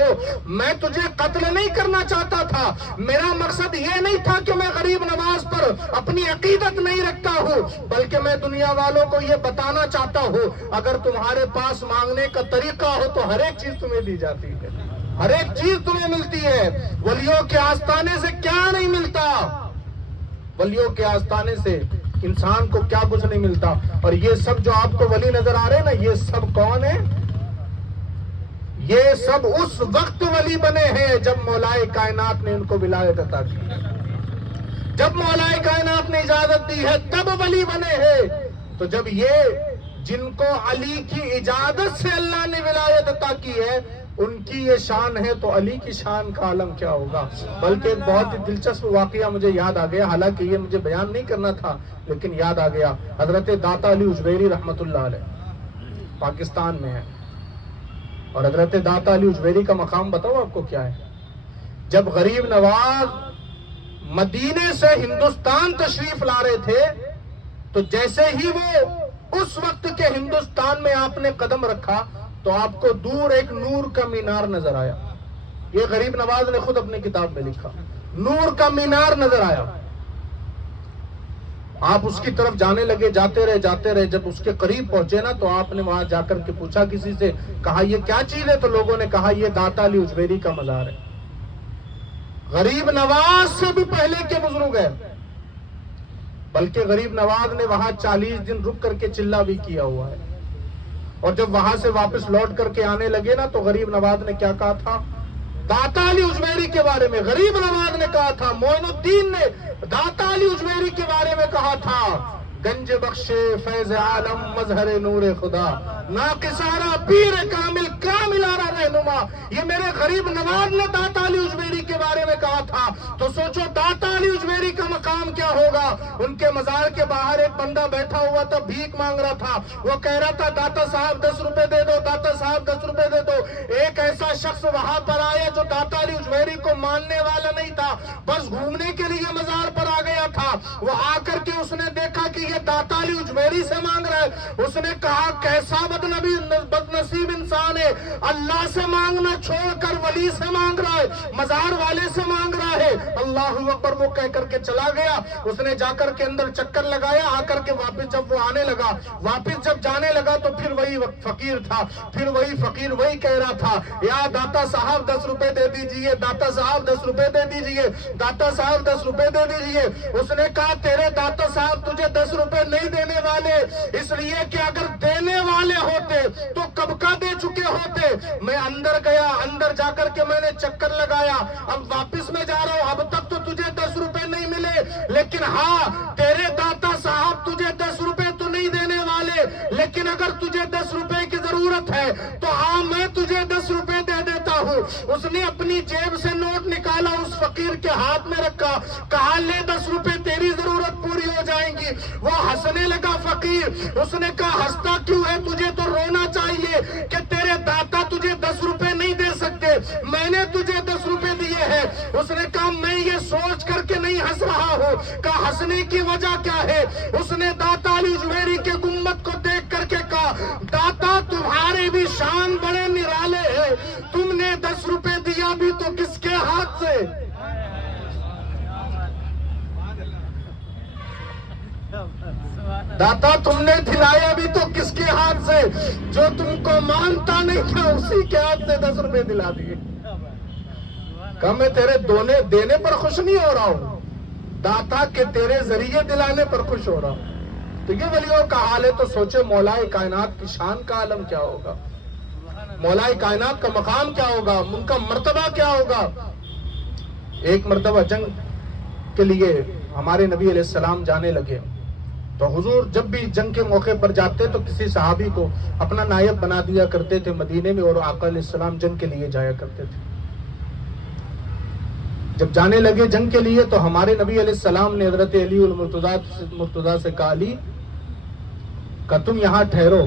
میں تجھے قتل نہیں کرنا چاہتا تھا، میرا مقصد یہ نہیں تھا کہ میں غریب نواز پر اپنی عقیدت نہیں رکھتا ہوں، بلکہ میں دنیا والوں کو یہ بتانا چاہتا ہوں اگر تمہارے پاس مانگنے کا طریقہ ہو تو ہر ایک چیز تمہیں دی جاتی ہے، ہر ایک چیز تمہیں ملتی ہے۔ ولیوں کے آستانے سے کیا نہیں ملتا، ولیوں کے آستانے سے انسان کو کیا کچھ نہیں ملتا۔ اور یہ سب جو آپ کو ولی نظر آ رہے ہیں نا، یہ سب کون ہیں؟ یہ سب اس وقت ولی بنے ہیں جب مولائے کائنات نے ان کو ولایت عطا کی، جب مولائے کائنات نے اجازت دی ہے تب ولی بنے ہیں۔ تو جب یہ جن کو علی کی اجازت سے اللہ نے ولایت عطا کی ہے ان کی یہ شان ہے تو علی کی شان کا عالم کیا ہوگا۔ بلکہ ایک بہت ہی دلچسپ واقعہ مجھے یاد آ گیا، حالانکہ یہ مجھے بیان نہیں کرنا تھا لیکن یاد آ گیا۔ حضرت داتا علی اجویری رحمت اللہ علیہ پاکستان میں ہے، اور حضرت داتا علی اجویری کا مقام بتاؤ آپ کو کیا ہے؟ جب غریب نواز مدینے سے ہندوستان تشریف لا رہے تھے تو جیسے ہی وہ اس وقت کے ہندوستان میں آپ نے قدم رکھا تو آپ کو دور ایک نور کا مینار نظر آیا۔ یہ غریب نواز نے خود اپنی کتاب میں لکھا، نور کا مینار نظر آیا۔ آپ اس کی طرف جانے لگے، جاتے رہے، جب اس کے قریب پہنچے نا تو آپ نے وہاں جا کر کے پوچھا کسی سے، کہا یہ کیا چیز ہے؟ تو لوگوں نے کہا یہ داتا علی اجویری کا مزار ہے۔ غریب نواز سے بھی پہلے کے بزرگ ہیں، بلکہ غریب نواز نے وہاں 40 دن رک کر کے چلہ بھی کیا ہوا ہے۔ اور جب وہاں سے واپس لوٹ کر کے آنے لگے نا تو غریب نواز نے کیا کہا تھا داتا علی اجویری کے بارے میں؟ غریب نواز نے کہا تھا، معین الدین نے داتا علی اجویری کے بارے میں کہا تھا، گنج بخشے فیض عالم مظہر نور خدا، ناقصارہ پیر کامل کاملارہ رہنما۔ یہ میرے غریب نواز نے داتا علی اجویری کے بارے میں کہا تھا۔ تو سوچو داتا علی اجویری اجمیری کا مقام کیا ہوگا؟ ان کے مزار کے باہر ایک بندہ بیٹھا ہوا تھا، بھیک مانگ رہا تھا، وہ کہہ رہا تھا داتا صاحب 10 روپے دے دو، داتا صاحب 10 روپے دے دو۔ ایک ایسا شخص وہاں پر آیا جو داتا علی اجمیری کو ماننے والا نہیں تھا، بس گھومنے کے لیے مزار پر آ گیا تھا۔ وہ آ کر کے اس نے دیکھا کہ یہ داتا علی اجمیری سے مانگ رہا ہے۔ اس نے کہا کیسا بدنصیب انسان ہے، اللہ سے مانگنا چھوڑ کر ولی سے مانگ رہا ہے، مزار والے سے مانگ رہا ہے۔ اللہ اکبر وہ کہہ کر کے چلا گیا۔ اس نے جا کر کے اندر چکر لگایا، آ کر کے واپس جب وہ آنے لگا، واپس جب جانے لگا تو پھر وہی فقیر تھا، پھر وہی فقیر وہی کہہ رہا تھا یا داتا صاحب 10 روپے دے دیجئے، داتا صاحب 10 روپے دے دیجئے، داتا صاحب 10 روپے دے دیجئے۔ اس نے کہا تیرے داتا صاحب تجھے 10 روپے نہیں دینے والے، اس لیے کہ اگر دینے والے ہوتے تو کب کا دے چکے ہوتے۔ میں اندر گیا، اندر جا کر کے میں نے چکر لگایا، اب واپس میں جا رہا ہوں، اب تک تو تجھے 10 روپے نہیں ملے، لیکن ہاں تیرے داتا صاحب تجھے 10 روپے تو نہیں دینے والے، لیکن اگر تجھے 10 روپے کی ضرورت ہے تو ہاں میں تجھے 10 روپے دے دیتا ہوں۔ اس نے اپنی جیب سے نوٹ نکالا، اس فقیر کے ہاتھ میں رکھا، کہا لے 10 روپے تیری ضرورت پوری ہو جائیں گی۔ وہ ہنسنے لگا فقیر، اس نے کہا ہنستا کیوں ہے؟ تجھے تو رونا چاہیے کہ تیرے داتا تجھے 10 روپے نہیں دے سکتے، میں نے تجھے 10 روپے دیے ہیں۔ اس نے کہا میں یہ سوچ کر کے نہیں ہنس رہا ہوں۔ کہا ہنسنے کی وجہ کیا ہے؟ اس نے داتا علی اجمیری کے گنبد کو دیکھ کر کے کہا داتا تمہارے بھی شان بڑے نرالے ہیں، تم نے 10 روپے دیا بھی تو کس کے ہاتھ سے؟ داتا تم نے دلایا بھی تو کس کے ہاتھ سے؟ جو تم کو مانتا نہیں تھا اسی کے ہاتھ سے 10 روپے دلا دیے۔ کہا میں تیرے دینے پر خوش نہیں ہو رہا ہوں، داتا کے تیرے ذریعے دلانے پر خوش ہو رہا ہوں۔ تو یہ ولیوں کا حال ہے، تو سوچے مولا کائنات کی شان کا عالم کیا ہوگا، مولا کائنات کا مقام کیا ہوگا، ان کا مرتبہ کیا ہوگا۔ ایک مرتبہ جنگ کے لیے ہمارے نبی علیہ السلام جانے لگے، تو حضور جب بھی جنگ کے موقع پر جاتے تو کسی صحابی کو اپنا نائب بنا دیا کرتے تھے مدینے میں، اور آقا علیہ السلام جنگ کے لیے جایا کرتے تھے۔ جب جانے لگے جنگ کے لیے تو ہمارے نبی علیہ السلام نے حضرت علی المرتضیٰ سے کہا علی کہ تم یہاں ٹھہرو،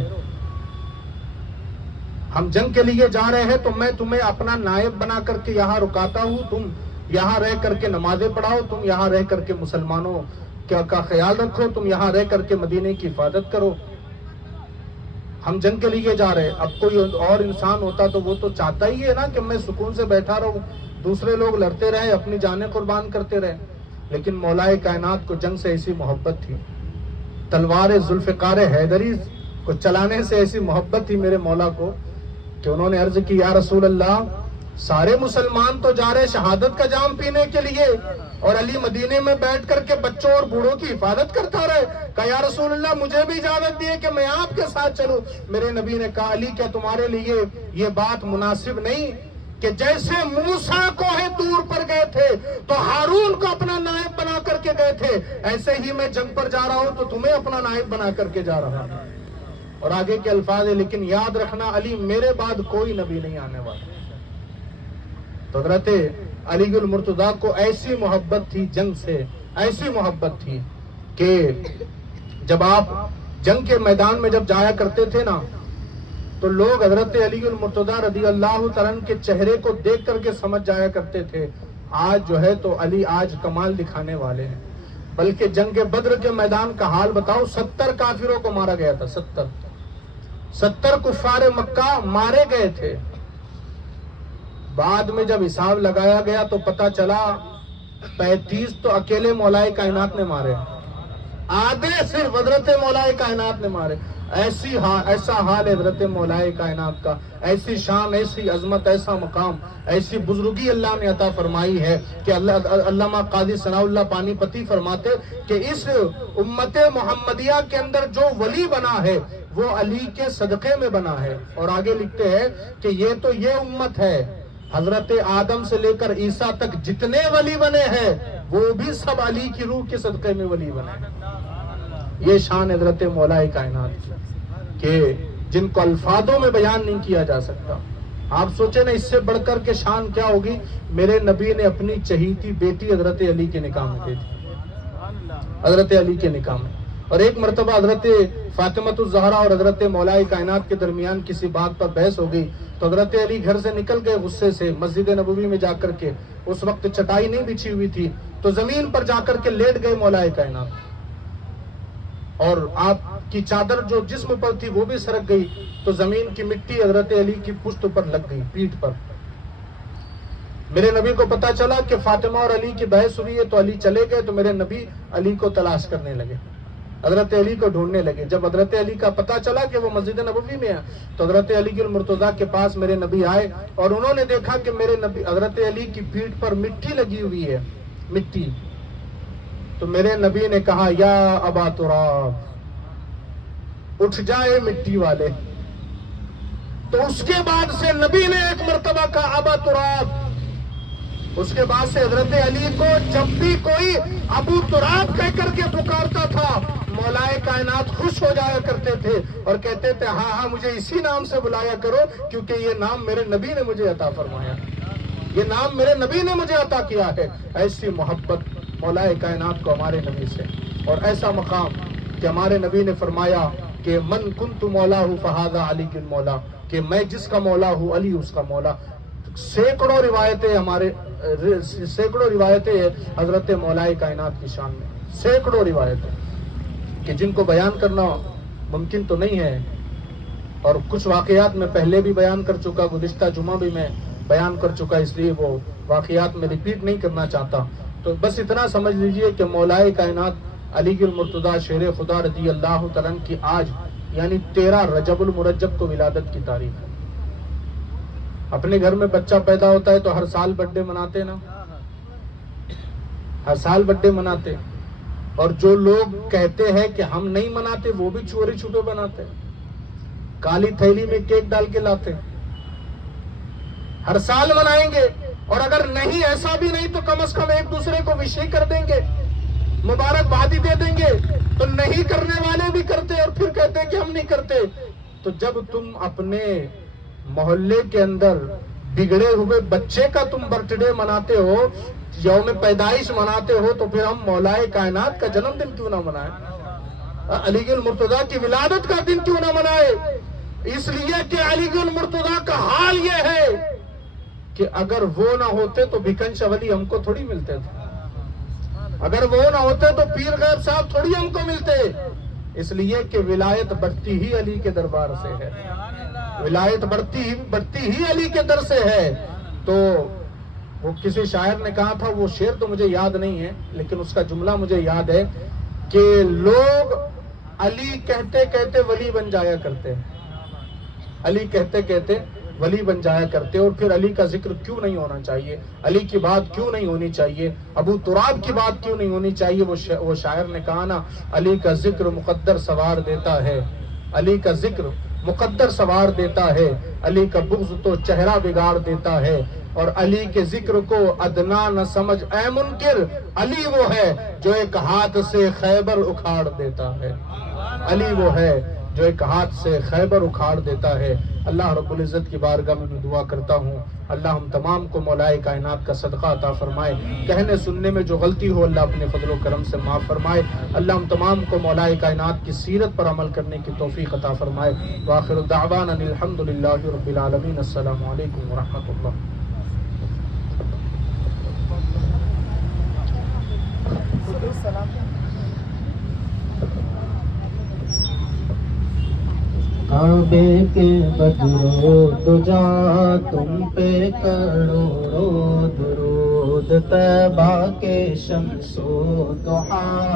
ہم جنگ کے لیے جا رہے ہیں تو میں تمہیں اپنا نائب بنا کر کے یہاں رکاتا ہوں، تم یہاں رہ کر کے نمازیں پڑھاؤ، تم یہاں رہ کر کے مسلمانوں کا خیال رکھو، تم یہاں رہ کر کے مدینے کی حفاظت کرو۔ ہم جنگ کے لیے جا رہے، اب کوئی اور انسان ہوتا تو وہ تو چاہتا ہی ہے نا کہ میں سکون سے بیٹھا رہوں، دوسرے لوگ لڑتے رہے، اپنی جانیں قربان کرتے رہے، لیکن مولا کائنات کو جنگ سے ایسی محبت تھی، تلوار ذوالفقار حیدری کو چلانے سے ایسی محبت تھی میرے مولا کو کہ انہوں نے عرض کی یا رسول اللہ سارے مسلمان تو جا رہے شہادت کا جام پینے کے لیے، اور علی مدینے میں بیٹھ کر کے بچوں اور بوڑھوں کی حفاظت کرتا رہے۔ کہا یا رسول اللہ مجھے بھی اجازت دیے کہ میں آپ کے ساتھ چلوں۔ میرے نبی نے کہا علی کیا تمہارے لیے یہ بات مناسب نہیں کہ جیسے موسیٰ کوہ طور پر گئے تھے تو ہارون کو اپنا نائب بنا کر کے گئے تھے، ایسے ہی میں جنگ پر جا رہا ہوں تو تمہیں اپنا نائب بنا کر کے جا رہا ہوں۔ اور آگے کے الفاظ ہے لیکن یاد رکھنا علی میرے بعد کوئی نبی نہیں آنے والا۔ تو حضرت علی المرتضیٰ کو ایسی محبت تھی جنگ سے، ایسی محبت تھی کہ جب آپ جنگ کے میدان میں جب جایا کرتے تھے نا تو لوگ حضرت علی المرتضیٰ رضی اللہ تعالیٰ عنہ کے چہرے کو دیکھ کر کے سمجھ جایا کرتے تھے آج جو ہے تو علی آج کمال دکھانے والے ہیں۔ بلکہ جنگ بدر کے میدان کا حال بتاؤ، 70 کافروں کو مارا گیا تھا، 70 کفار مکہ مارے گئے تھے۔ بعد میں جب حساب لگایا گیا تو پتا چلا 35 تو اکیلے مولا کائنات نے مارے، آدھے صرف حضرت مولا کائنات نے مارے۔ ایسا حال ہے حضرت مولا کائنات کا، ایسی شان، ایسی عظمت، ایسا مقام، ایسی بزرگی اللہ نے عطا فرمائی ہے کہ علامہ قاضی ثناء اللہ پانی پتی فرماتے کہ اس امت محمدیہ کے اندر جو ولی بنا ہے وہ علی کے صدقے میں بنا ہے۔ اور آگے لکھتے ہیں کہ یہ امت ہے، حضرت آدم سے لے کر عیسیٰ تک جتنے ولی بنے ہیں وہ بھی سب علی کی روح کے صدقے میں ولی بنے۔ یہ شان حضرت مولا کائنات کہ جن کو الفاظوں میں بیان نہیں کیا جا سکتا۔ آپ سوچیں نا اس سے بڑھ کر کے شان کیا ہوگی۔ میرے نبی نے اپنی چہیتی بیٹی حضرت علی کے نکاح میں دے دی، حضرت علی کے نکاح میں. اور ایک مرتبہ حضرت فاطمۃ الزہرا اور حضرت مولا کائنات کے درمیان کسی بات پر بحث ہو گئی تو حضرت علی گھر سے نکل گئے غصے سے مسجد نبوی میں جا کر کے. اس وقت چٹائی نہیں بچھی ہوئی تھی تو زمین پر جا کر کے لیٹ گئے مولا کائنات, اور آپ کی چادر جو جسم پر تھی وہ بھی سرک گئی تو زمین کی مٹی حضرت علی کی پشت پر لگ گئی, پیٹھ پر. میرے نبی کو پتا چلا کہ فاطمہ اور علی کی بحث ہوئی ہے تو علی چلے گئے تو میرے نبی علی کو تلاش کرنے لگے, حضرت علی کو ڈھونڈنے لگے. جب حضرت علی کا پتا چلا کہ وہ مسجد نبوی میں ہے تو حضرت علی المرتضیٰ کے پاس میرے نبی آئے اور انہوں نے دیکھا کہ میرے نبی حضرت علی کی پیٹھ پر مٹی لگی ہوئی ہے, مٹی. تو میرے نبی نے کہا یا ابا تراب, اٹھ جائے مٹی والے. تو اس کے بعد سے نبی نے ایک مرتبہ کہا ابا تراب. اس کے بعد سے حضرت علی کو جب بھی کوئی ابو تراب کہہ کر کے پکارتا تھا مولائے کائنات خوش ہو جایا کرتے تھے اور کہتے تھے ہاں ہاں مجھے اسی نام سے بلایا کرو کیونکہ یہ نام میرے نبی نے مجھے عطا فرمایا, یہ نام میرے نبی نے مجھے عطا کیا ہے. ایسی محبت مولائے کائنات کو ہمارے نبی سے, اور ایسا مقام کہ ہمارے نبی نے فرمایا کہ من کنت مولا ہوں فہذا علی المولا, کہ میں جس کا مولا ہوں علی اس کا مولا. سینکڑوں روایتیں حضرت مولائے کائنات کی شان میں, سینکڑوں روایتیں کہ جن کو بیان کرنا ممکن تو نہیں ہے, اور کچھ واقعات میں پہلے بھی بیان کر چکا, گزشتہ جمعہ بھی میں بیان کر چکا, اس لیے وہ واقعات میں ریپیٹ نہیں کرنا چاہتا. تو بس اتنا سمجھ لیجئے کہ مولائے کائنات علی المرتضیٰ شیر خدا رضی اللہ تعالیٰ کی آج یعنی 13 رجب المرجب کو ولادت کی تاریخ ہے. اپنے گھر میں بچہ پیدا ہوتا ہے تو ہر سال برتھ ڈے مناتے نا, ہر سال برتھ ڈے مناتے, اور جو لوگ کہتے ہیں کہ ہم نہیں مناتے وہ بھی چوری چھپے بناتے, کالی تھیلی میں کیک ڈال کے لاتے. ہر سال منائیں گے, اور اگر نہیں ایسا بھی نہیں تو کم از کم ایک دوسرے کو وش کر دیں گے, مبارکبادی دے دیں گے. تو نہیں کرنے والے بھی کرتے اور پھر کہتے کہ ہم نہیں کرتے. تو جب تم اپنے محلے کے اندر بگڑے ہوئے بچے کا تم برتھ ڈے مناتے ہو, یوم پیدائش مناتے ہو, تو پھر ہم مولائے کائنات کا جنم دن کیوں نہ منائیں, علی المرتضیٰ کی ولادت کا دن کیوں نہ منائے؟ اس لیے کہ علی المرتضیٰ کا حال یہ ہے کہ اگر وہ نہ ہوتے تو بھکن شولی ہم کو تھوڑی ملتے تھے, اگر وہ نہ ہوتے تو پیر غیب صاحب تھوڑی ہم کو ملتے. اس لیے کہ ولایت بڑھتی ہی علی کے دربار سے ہے, ولایت بڑھتی ہی علی کے در سے ہے. تو وہ کسی شاعر نے کہا تھا, وہ شعر تو مجھے یاد نہیں ہے لیکن اس کا جملہ مجھے یاد ہے کہ لوگ علی کہتے کہتے ولی بن جایا کرتے ہیں, علی کہتے کہتے ولی بن جایا کرتے. اور پھر علی کا ذکر کیوں نہیں ہونا چاہیے, علی کی بات کیوں نہیں ہونی چاہیے, ابو تراب کی بات کیوں نہیں ہونی چاہیے؟ وہ شاعر نے کہا نا, علی کا ذکر مقدر سوار دیتا ہے, علی کا ذکر مقدر سوار دیتا ہے, علی کا بغض تو چہرہ بگاڑ دیتا ہے. اور علی کے ذکر کو ادنا نہ سمجھ اے منکر, علی وہ ہے جو ایک ہاتھ سے خیبر اکھاڑ دیتا ہے, علی وہ ہے جو ایک ہاتھ سے خیبر اکھاڑ دیتا ہے. اللہ رب العزت کی بارگاہ میں دعا کرتا ہوں, اللہ ہم تمام کو مولائے کائنات کا صدقہ عطا فرمائے. کہنے سننے میں جو غلطی ہو اللہ اپنے فضل و کرم سے معاف فرمائے. اللہ ہم تمام کو مولائے کائنات کی سیرت پر عمل کرنے کی توفیق عطا فرمائے. وآخر دعوانا الحمدللہ رب العالمین. السلام علیکم ورحمۃ اللہ. کعبے کے بدرو دجا تم پہ کروڑوں درود, طیبہ کے شمس و ضحیٰ